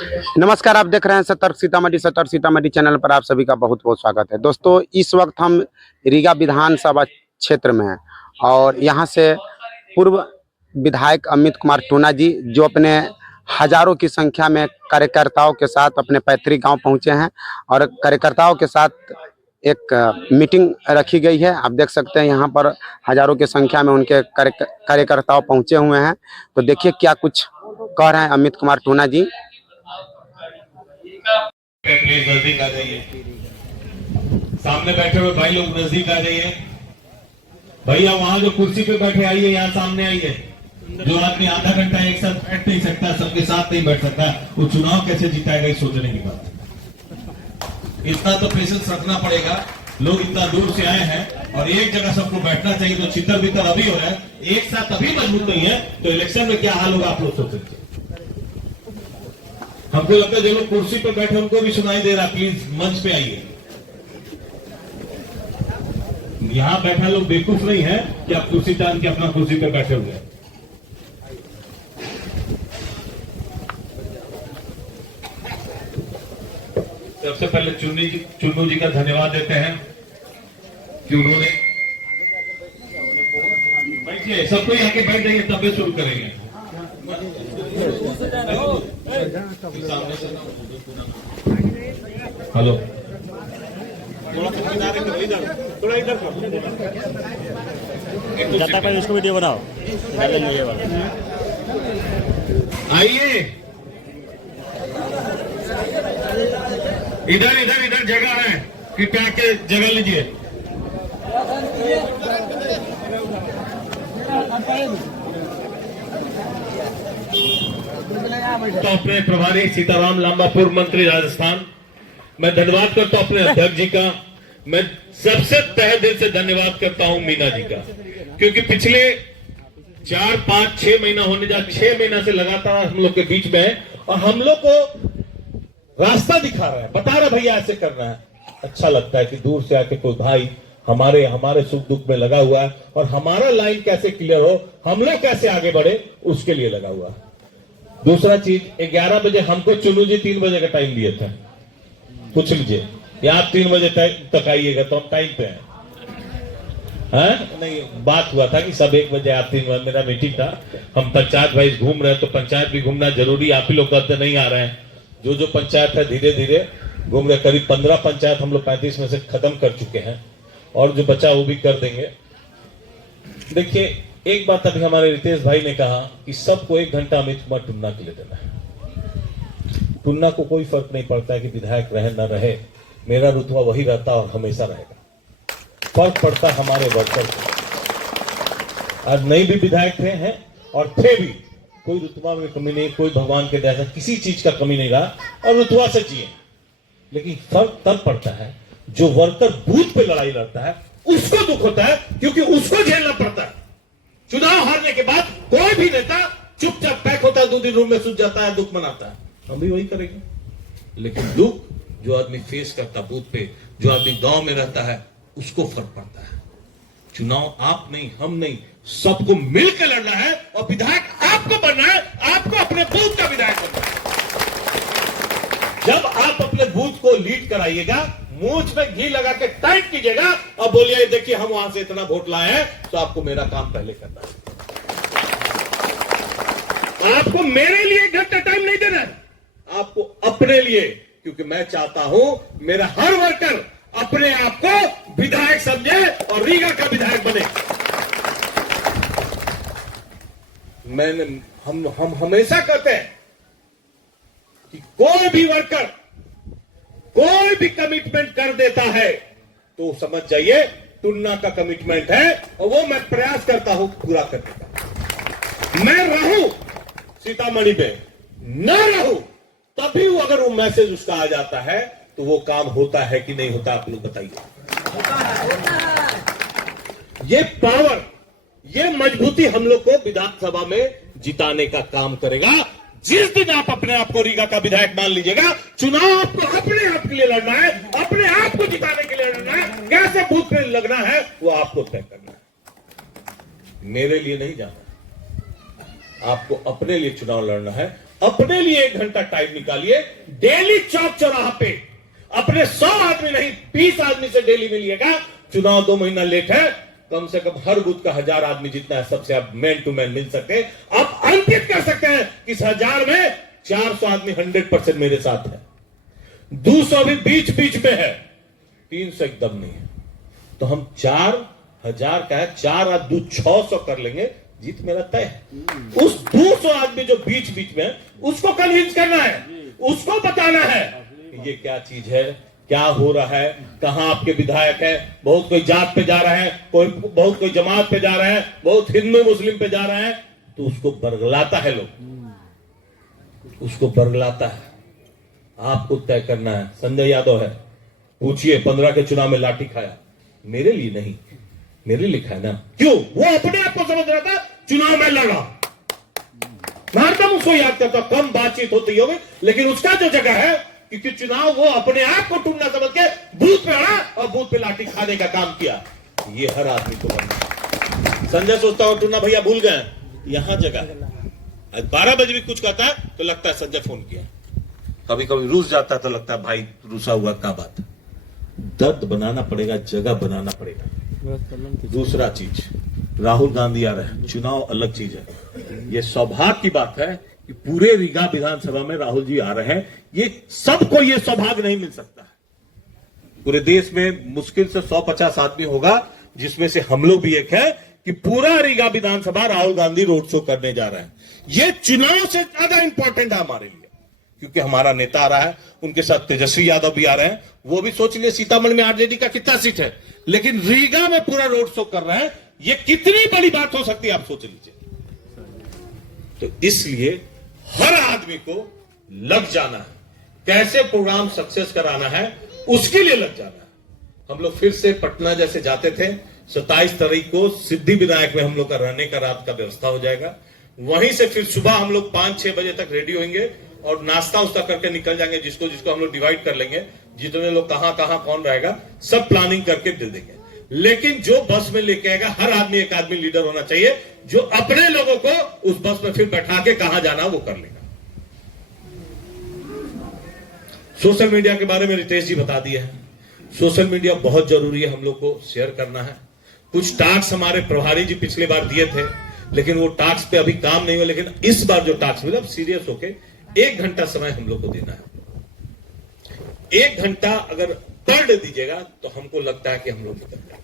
नमस्कार, आप देख रहे हैं सतर्क सीतामढ़ी चैनल पर आप सभी का बहुत बहुत स्वागत है। दोस्तों, इस वक्त हम रीगा विधानसभा क्षेत्र में हैं और यहां से पूर्व विधायक अमित कुमार टूना जी जो अपने हजारों की संख्या में कार्यकर्ताओं के साथ अपने पैतृक गांव पहुंचे हैं और कार्यकर्ताओं के साथ एक मीटिंग रखी गई है। आप देख सकते हैं यहाँ पर हजारों की संख्या में उनके कार्यकर्ताओं पहुंचे हुए हैं। तो देखिए क्या कुछ कह रहे हैं अमित कुमार टूना जी। प्लीज नजदीक आ जाइए। सामने बैठे हुए भाई लोग नजदीक आ जाइए। भैया वहां जो कुर्सी पे बैठे आइए, यहाँ सामने आइए। जो आदमी आधा घंटा एक साथ बैठ नहीं सकता, सबके साथ नहीं बैठ सकता, वो चुनाव कैसे जीताएगा, इस सोचने की बात। इतना तो पेशेंस रखना पड़ेगा। लोग इतना दूर से आए हैं और एक जगह सबको बैठना चाहिए, तो चित्तर भीतर अभी हो रहा है, एक साथ अभी मजबूत नहीं है तो इलेक्शन में क्या हाल होगा आप लोग सोच सकते हैं। हमको लगता है जो लोग कुर्सी पे बैठे उनको भी सुनाई दे रहा, प्लीज मंच पे आइए। यहां बैठा लोग बेवकूफ नहीं है कि आप कुर्सी टान के अपना कुर्सी पे बैठे हुए हैं। सबसे पहले चुन्नू जी का धन्यवाद देते हैं कि उन्होंने, बैठिए सबको यहाँ के बैठ जाइए, तब शुरू करेंगे। हेलो, थोड़ा इधर जाता पहले उसको वीडियो बनाओ। आइए, इधर इधर इधर जगह है, कृपया के जगह लीजिए। तो अपने प्रभारी सीताराम लांबा, पूर्व मंत्री राजस्थान, मैं धन्यवाद करता हूं अपने अध्यक्ष जी का। मैं सबसे तहे दिल से धन्यवाद करता हूं मीना जी का, क्योंकि पिछले 4, 5, 6 महीना होने जा 6 महीना से लगातार हम लोग के बीच में है और हम लोग को रास्ता दिखा रहा है, बता रहा भैया ऐसे करना है। अच्छा लगता है कि दूर से आके कोई भाई हमारे सुख दुख में लगा हुआ है और हमारा लाइन कैसे क्लियर हो, हम लोग कैसे आगे बढ़े, उसके लिए लगा हुआ है। दूसरा चीज, 11 बजे हमको चुनू जी 3 बजे का टाइम दिए थे। पूछ लीजिए, या आप 3 बजे तक आइएगा तो हम टाइम पे हैं। नहीं, बात हुआ था कि सब 1 बजे आप 3 बजे, मेरा मीटिंग था। हम पंचायत भाई घूम रहे हैं तो पंचायत भी घूमना जरूरी। आप ही लोग कहते नहीं आ रहे हैं। जो पंचायत है धीरे धीरे घूम रहे। करीब 15 पंचायत हम लोग 35 में से खत्म कर चुके हैं और जो बचा वो भी कर देंगे। देखिए, एक बात अभी हमारे रितेश भाई ने कहा कि सबको 1 घंटा अमित कुमार टुन्ना के लिए देना है। टुन्ना को कोई फर्क नहीं पड़ता है कि विधायक रहे न रहे, मेरा रुतबा वही रहता और हमेशा रहेगा। फर्क पड़ता हमारे वर्कर को। आज नहीं भी विधायक थे हैं और थे भी, कोई रुतबा में कमी नहीं, कोई भगवान के जैसा किसी चीज का कमी नहीं रहा और रुतबा से जिए। लेकिन फर्क तब पड़ता है जो वर्कर बूथ पे लड़ाई लड़ता है, उसको दुख होता है क्योंकि उसको झेलना पड़ता है। चुनाव हारने के बाद कोई भी नेता चुपचाप पैक होता है, 2 दिन रूम में सूझ जाता है, दुख मनाता है। हम भी वही करेंगे। लेकिन दुख जो आदमी फेस करता बूथ पे, जो आदमी गांव में रहता है, उसको फर्क पड़ता है। चुनाव आप नहीं, हम नहीं, सबको मिलकर लड़ना है और विधायक आपको बनना है। आपको अपने बूथ का विधायक बनना है। जब आप अपने बूथ को लीड कराइएगा, मूंछ में घी लगा के टाइट कीजिएगा और बोलिए देखिए हम वहां से इतना वोट लाए हैं, तो आपको मेरा काम पहले करना है। आपको मेरे लिए 1 घंटा टाइम नहीं देना है, आपको अपने लिए, क्योंकि मैं चाहता हूं मेरा हर वर्कर अपने आप को विधायक समझे और रीगा का विधायक बने। हम हमेशा कहते हैं कि कोई भी वर्कर कोई भी कमिटमेंट कर देता है तो समझ जाइए टुन्ना का कमिटमेंट है और वो मैं प्रयास करता हूं पूरा करने का। मैं रहूं सीतामढ़ी में, न रहूं तभी वो, अगर वो मैसेज उसका आ जाता है तो वो काम होता है कि नहीं होता, आप लोग बताइए। ये पावर, ये मजबूती हम लोग को विधानसभा में जिताने का काम करेगा। जिस दिन आप अपने आप को रीगा का विधायक मान लीजिएगा, चुनाव आपको अपने आप के लिए लड़ना है, अपने आप को जिताने के लिए लड़ना है। कैसे बूथ पे लगना है वो आपको तय करना है, मेरे लिए नहीं जाना। आपको अपने लिए चुनाव लड़ना है अपने लिए 1 घंटा टाइम निकालिए, डेली चौक चौराहा पे अपने 100 आदमी नहीं 20 आदमी से डेली मिलिएगा। चुनाव 2 महीना लेट है, कम से कम हर बूथ का 1000 आदमी जितना है सबसे आप मैन टू मैन मिल सकते हैं। आप अंकित कर सकते हैं कि इस 1000 में 400 आदमी 100% मेरे साथ है, 200 भी बीच बीच में है, 300 एकदम नहीं है। तो हम 4000 का है, 4 और 2 600 कर लेंगे, जीत मेरा तय है। उस 200 आदमी जो बीच बीच में है उसको कन्विंस करना है, उसको बताना है कि ये क्या चीज है, क्या हो रहा है, कहां आपके विधायक है। बहुत कोई जात पे जा रहा है, बहुत कोई जमात पे जा रहा है, बहुत हिंदू मुस्लिम पे जा रहा है, तो उसको बरगलाता है लोग, उसको बरगलाता है। आपको तय करना है। संजय यादव है, पूछिए 15 के चुनाव में लाठी खाया, मेरे लिए नहीं, मेरे लिए लिखा है ना। क्यों? वो अपने आप को समझ रहा था, चुनाव में लड़ा। हरदम उसको याद करता, कम बातचीत होती होगी, लेकिन उसका जो जगह है, क्योंकि चुनाव वो अपने आप को टूटना समझ के बूथ पे अड़ा और बूथ पे लाठी खाने का काम किया। ये हर आदमी को करना। संजय सोचता हो टूना भैया भूल गए, यहां जगह 12 बजे भी कुछ कहता है तो लगता है संजय फोन किया, कभी कभी रूस जाता है तो लगता है भाई रूसा हुआ क्या बात है। दर्द बनाना पड़ेगा, जगह बनाना पड़ेगा। दूसरा चीज, राहुल गांधी आ रहे हैं, चुनाव अलग चीज है। ये सौभाग्य की बात है कि पूरे रीगा विधानसभा में राहुल जी आ रहे हैं। ये सबको ये सौभाग्य नहीं मिल सकता है। पूरे देश में मुश्किल से 150 आदमी होगा, जिसमें से हम लोग भी एक है, कि पूरा रीगा विधानसभा राहुल गांधी रोड शो करने जा रहे हैं। ये चुनाव से ज्यादा इंपॉर्टेंट है हमारे लिए, क्योंकि हमारा नेता आ रहा है, उनके साथ तेजस्वी यादव भी आ रहे हैं। वो भी सोच लिए सीतामढ़ी में आरजेडी का कितना सीट है, लेकिन रीगा में पूरा रोड शो कर रहे हैं। ये कितनी बड़ी बात हो सकती है आप सोच लीजिए। तो इसलिए हर आदमी को लग जाना है, कैसे प्रोग्राम सक्सेस कराना है उसके लिए लग जाना है। हम लोग फिर से पटना जैसे जाते थे, 27 तारीख को सिद्धि विनायक में हम लोग का रहने का रात का व्यवस्था हो जाएगा। वहीं से फिर सुबह हम लोग 5-6 बजे तक रेडी होंगे और नाश्ता उस्ता करके निकल जाएंगे। जिसको जिसको हम लोग डिवाइड कर लेंगे, जितने लोग कहां कहां कौन रहेगा सब प्लानिंग करके दे देंगे। लेकिन जो बस में लेके आएगा, हर आदमी एक आदमी लीडर होना चाहिए, जो अपने लोगों को उस बस में फिर बैठा के कहां जाना वो कर लेगा। सोशल मीडिया के बारे में रितेश जी बता दिए हैं। सोशल मीडिया बहुत जरूरी है, हम लोग को शेयर करना है। कुछ टास्क हमारे प्रभारी जी पिछले बार दिए थे, लेकिन वो टास्क पे अभी काम नहीं हुआ। लेकिन इस बार जो टास्क मिला, सीरियस होके 1 घंटा समय हम लोग को देना है। 1 घंटा अगर पर दीजिएगा तो हमको लगता है कि हम लोग निकल जाएंगे।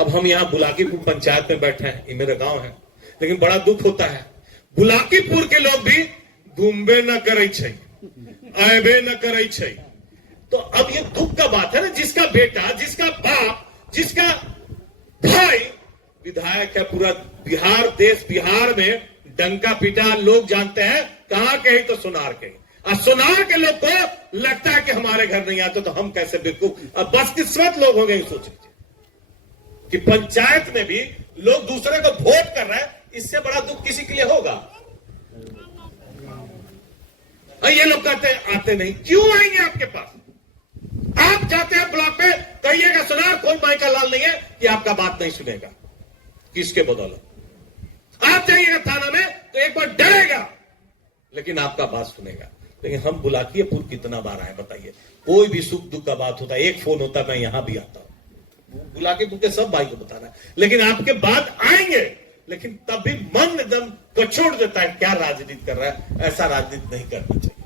अब हम यहाँ बुलाकीपुर पंचायत में बैठे हैं, ये मेरा गांव है, लेकिन बड़ा दुख होता है, बुलाकीपुर के लोग भी घूमबे न करे छे, आएबे न करे छे। तो अब ये दुख का बात है ना, जिसका बेटा, जिसका बाप, जिसका भाई विधायक है, पूरा बिहार देश बिहार में डंका पीटा लोग जानते हैं, कहां के ही तो सोनार के। और सोनार के लोग को लगता है कि हमारे घर नहीं आते तो हम कैसे बेवकूफ। अब बदकिस्मत लोग हो गए, सोच लीजिए कि पंचायत में भी लोग दूसरे को वोट कर रहे हैं। इससे बड़ा दुख किसी के लिए होगा? और ये लोग कहते हैं आते नहीं, क्यों आएंगे आपके पास? आप जाते हैं ब्लॉक पे, कहिएगा सोनार कोई माई का लाल नहीं है कि आपका बात नहीं सुनेगा। किसके बदौलत? आप जाइएगा थाना में तो एक बार डरेगा, लेकिन आपका बात सुनेगा। लेकिन हम बुलाकीपुर कितना बार आए बताइए? कोई भी सुख दुख का बात होता है, एक फोन होता है, मैं यहां भी आता हूं। बुलाकीपुर के सब भाई को बताना है, लेकिन आपके बाद आएंगे, लेकिन तब भी मन एकदम कचोड़ देता है, क्या राजनीति कर रहा है, ऐसा राजनीति नहीं करना चाहिए।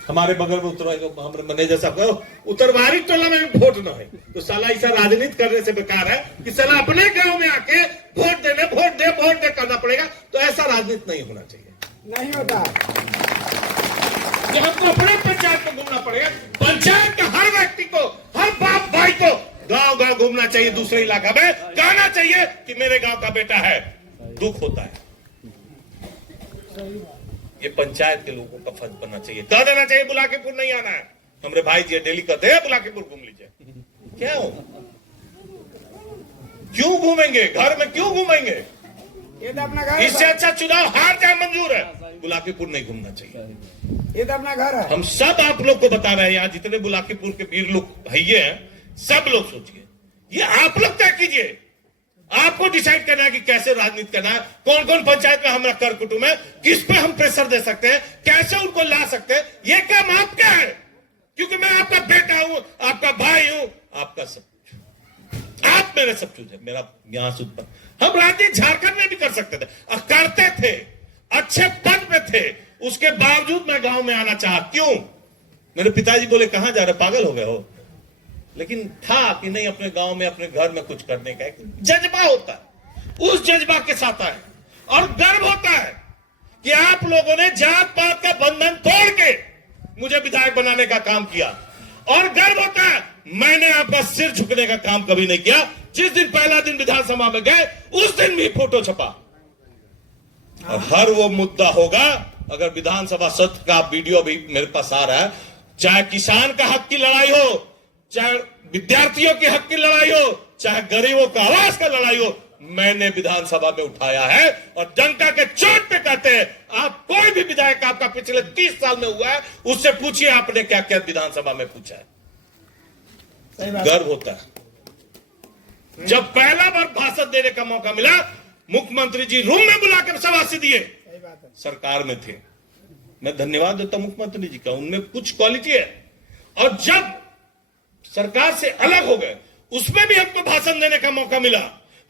हमारे बगल में हमारे मैनेजर साहब कहो उत्तरवारी टोला में भी वोट न है, तो साला ऐसा राजनीति करने से बेकार है कि साला अपने गांव में आके वोट दे करना पड़ेगा। तो ऐसा राजनीति नहीं होना चाहिए, नहीं होता। कि हमको अपने पंचायत में घूमना पड़ेगा। पंचायत के हर व्यक्ति को, हर बाप भाई को गांव गांव घूमना चाहिए, दूसरे इलाका में कहना चाहिए कि मेरे गांव का बेटा है। दुख होता है, ये पंचायत के लोगों का फर्ज बनना चाहिए, कह देना चाहिए बुलाकीपुर नहीं आना है। हमारे भाई जी डेली कहते हैं बुलाकीपुर घूम लीजिए, क्या हो, क्यों घूमेंगे? घर में क्यों घूमेंगे? ये तो अपना घर इससे है, अच्छा चुनाव हार जाए मंजूर है, बुलाकीपुर नहीं घूमना चाहिए। ये तो अपना घर है। हम सब आप लोग को बता रहे हैं, यहाँ जितने बुलाकीपुर के वीर लोग भैये हैं, सब लोग सोचिए, ये आप लोग तय कीजिए। आपको डिसाइड करना है कि कैसे राजनीति करना है, कौन कौन पंचायत में हमारा कर कुटुंब है, किस पे हम प्रेशर दे सकते हैं, कैसे उनको ला सकते हैं, ये काम आपका है। क्योंकि मैं आपका बेटा हूं, आपका भाई हूं, आपका सब कुछ, आप मेरे सब कुछ है, मेरा यहां से उत्पन्न। हम राजनीति झारखंड में भी कर सकते थे और करते थे, अच्छे पद पे थे, उसके बावजूद मैं गांव में आना चाहा। क्यों? मेरे पिताजी बोले कहां जा रहे, पागल हो गए हो? लेकिन था कि नहीं, अपने गांव में अपने घर में कुछ करने का एक जज्बा होता है, उस जज्बा के साथ आए और गर्व होता है कि आप लोगों ने जात पात का बंधन तोड़ के मुझे विधायक बनाने का काम किया। और गर्व होता है मैंने आपका सिर झुकने का काम कभी नहीं किया। जिस दिन पहला दिन विधानसभा में गए उस दिन भी फोटो छपा और हर वो मुद्दा होगा। अगर विधानसभा सत्र का वीडियो भी मेरे पास आ रहा है, चाहे किसान का हक की लड़ाई हो, चाहे विद्यार्थियों के हक की लड़ाई हो, चाहे गरीबों का आवाज का लड़ाई हो, मैंने विधानसभा में उठाया है। और डंका के चोट पे कहते हैं आप कोई भी विधायक आपका पिछले 30 साल में हुआ है, उससे पूछिए आपने क्या क्या विधानसभा में पूछा है। गर्व होता है। जब पहला बार भाषण देने का मौका मिला, मुख्यमंत्री जी रूम में बुला कर शाबाशी दिए। सरकार में थे, मैं धन्यवाद देता हूं मुख्यमंत्री जी का, उनमें कुछ क्वालिटी है। और जब सरकार से अलग हो गए, उसमें भी हमको भाषण देने का मौका मिला,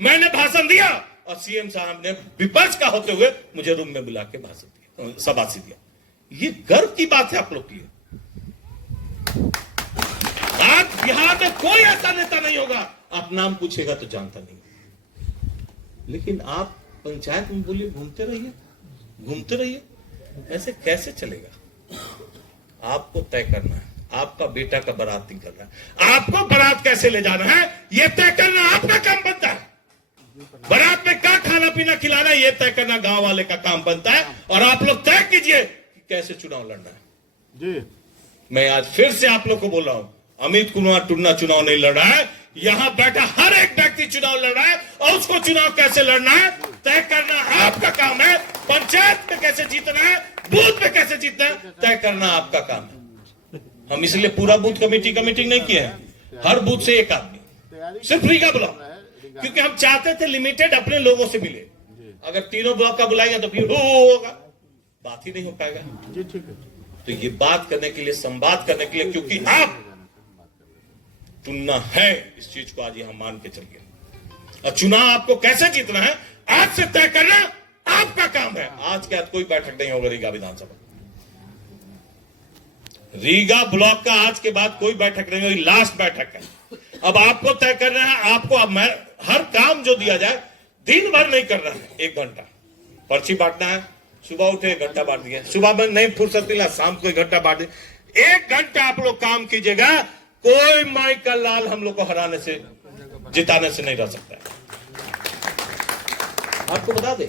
मैंने भाषण दिया और सीएम साहब ने विपक्ष का होते हुए मुझे रूम में बुला के भाषण दिया, शाबाशी दिया। ये गर्व की बात है आप लोग की। आज बिहार में कोई ऐसा नेता नहीं होगा, आप नाम पूछेगा तो जानता नहीं, लेकिन आप पंचायत में बोलिए घूमते रहिए, घूमते रहिए, ऐसे कैसे चलेगा? आपको तय करना है, आपका बेटा का बारात निकलना है, आपको बारात कैसे ले जाना है यह तय करना आपका काम बनता है। बारात में क्या खाना पीना खिलाना है यह तय करना गांव वाले का काम बनता है। और आप लोग तय कीजिए कि कैसे चुनाव लड़ना है जी। मैं आज फिर से आप लोग को बोल रहा हूं, अमित कुमार टुन्ना चुनाव नहीं लड़ रहा है, यहां बैठा हर एक व्यक्ति चुनाव लड़ रहा है और उसको चुनाव कैसे लड़ना है तय करना आपका काम है। पंचायत में कैसे जीतना है, बूथ में कैसे जीतना है, तय करना आपका काम है। हम इसलिए पूरा बूथ मीटिंग नहीं किए हैं, हर बूथ से एक आदमी, सिर्फ रीगा ब्लॉक, क्योंकि हम चाहते थे लिमिटेड अपने लोगों से मिले। अगर तीनों ब्लॉक का बुलाएंगे तो फिर होगा, बात ही नहीं हो पाएगा। तो ये बात करने के लिए, संवाद करने के लिए, क्योंकि आप चुनना है, इस चीज को आज यहां मान के चलिए। और चुनाव आपको कैसे जीतना है आज से तय करना आपका काम है। आज के आज कोई बैठक नहीं होगा रीगा विधानसभा, रीगा ब्लॉक का आज के बाद कोई बैठक नहीं होगी, लास्ट बैठक है। अब आपको तय करना है, आपको अब मैं हर काम जो दिया जाए दिन भर नहीं करना है, 1 घंटा पर्ची बांटना है, सुबह उठे 1 घंटा बांट दिया, सुबह में नहीं फुर्सत मिला शाम को 1 घंटा बांट दिया, 1 घंटा आप लोग काम कीजिएगा। कोई माई का लाल हम लोग को हराने से, जिताने से नहीं रह सकता है। आपको बता दे